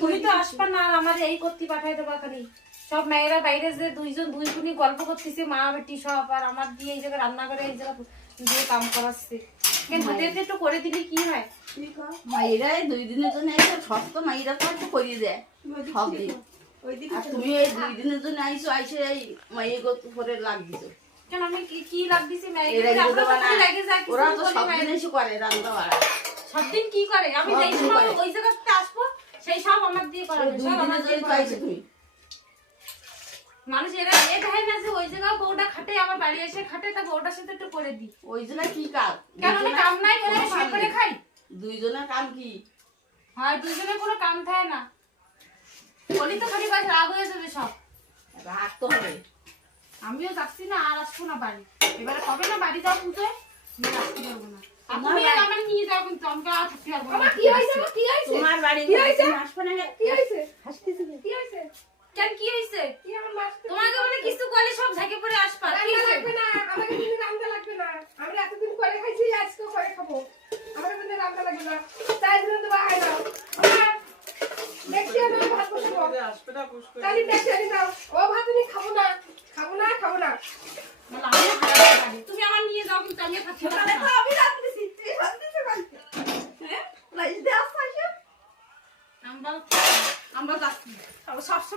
তুমি তো আসবা না, আমার এই করতে পাঠাই দেবা খালি। সব মেয়েরা বাইরে যে দুইজন দুই বোনই গল্প করতেছে, মা বেটি সব, আর আমার দিয়ে এই জায়গায় রান্না করে এই জায়গা দিয়ে কাম করাচ্ছে। ওদেরকে একটু করে দিলে কি হয়? মাইরা দুই দিনের জন্য এসে সস্ত মাইরা তো একটু করিয়ে দেয় সব দিন। আর তুমি এই 2 দিনের জন্য আইসো, আইসে এই মাইয়ে করে লাগ দিছো। কেন আমি কি লাগ দিছি? ওরা তো সব দিন এসে করে রান্না বাড়া। সব দিন কি করে? আমি যেই সময় ওই জায়গাতে আসবো সেই সব আমার দিয়ে করাবে। 2 দিনের জন্য তো আইসো তুমি। মানুষ এরা এ দেয় না যে ওই জায়গা বউটা খাটে, আমার বাড়ি এসে খাটে, তা বউটার সাথে একটু করে দিই। ওই জন্য কি কাজ? কেন আমি কাম নাই করে শুয়ে করে খাই? দুইজনের কাম কি? হয় দুইজনের কোনো কাম থাকে না। বলি তো খালি বাস রাগ হয়ে যাবে সব। রাগ তো হবে। আমিও যাচ্ছি না, আর আসবো না বাড়ি। এবারে কবে না বাড়ি যাও পুজোয়, আমি আসতে পারবো না। আপনি আমার নিয়ে যাও, কিন্তু আমাকে আর থাকতে পারবো না। কি হয়েছে? কি হয়েছে? তোমার বাড়ি আসবে না? কি হয়েছে? হাসতেছি কি হয়েছে? কেন কি হয়েছে? কি আমার মাছ তোমাকে বলে কিছু করলে সব ঝাঁকে পড়ে আসবা। কি রান্না হয়েছে? লাগবে না, আমাকে কিন্তু রান্না লাগবে না। আমরা এতদিন করে খাইছি, আজকেও করে খাবো। আমাকে কিন্তু রান্না লাগবে না। চাই দিন তো বাহাই দাও। দেখছি আমি ভাত বসাবো। তাহলে দেখছি আমি দাও। ও ভাত আমি খাবো না। খাবো না, খাবো না। বলে আমিও খারাপ লাগে। তুমি আমার নিয়ে যাও, কিন্তু আমি থাকতে পারবো না।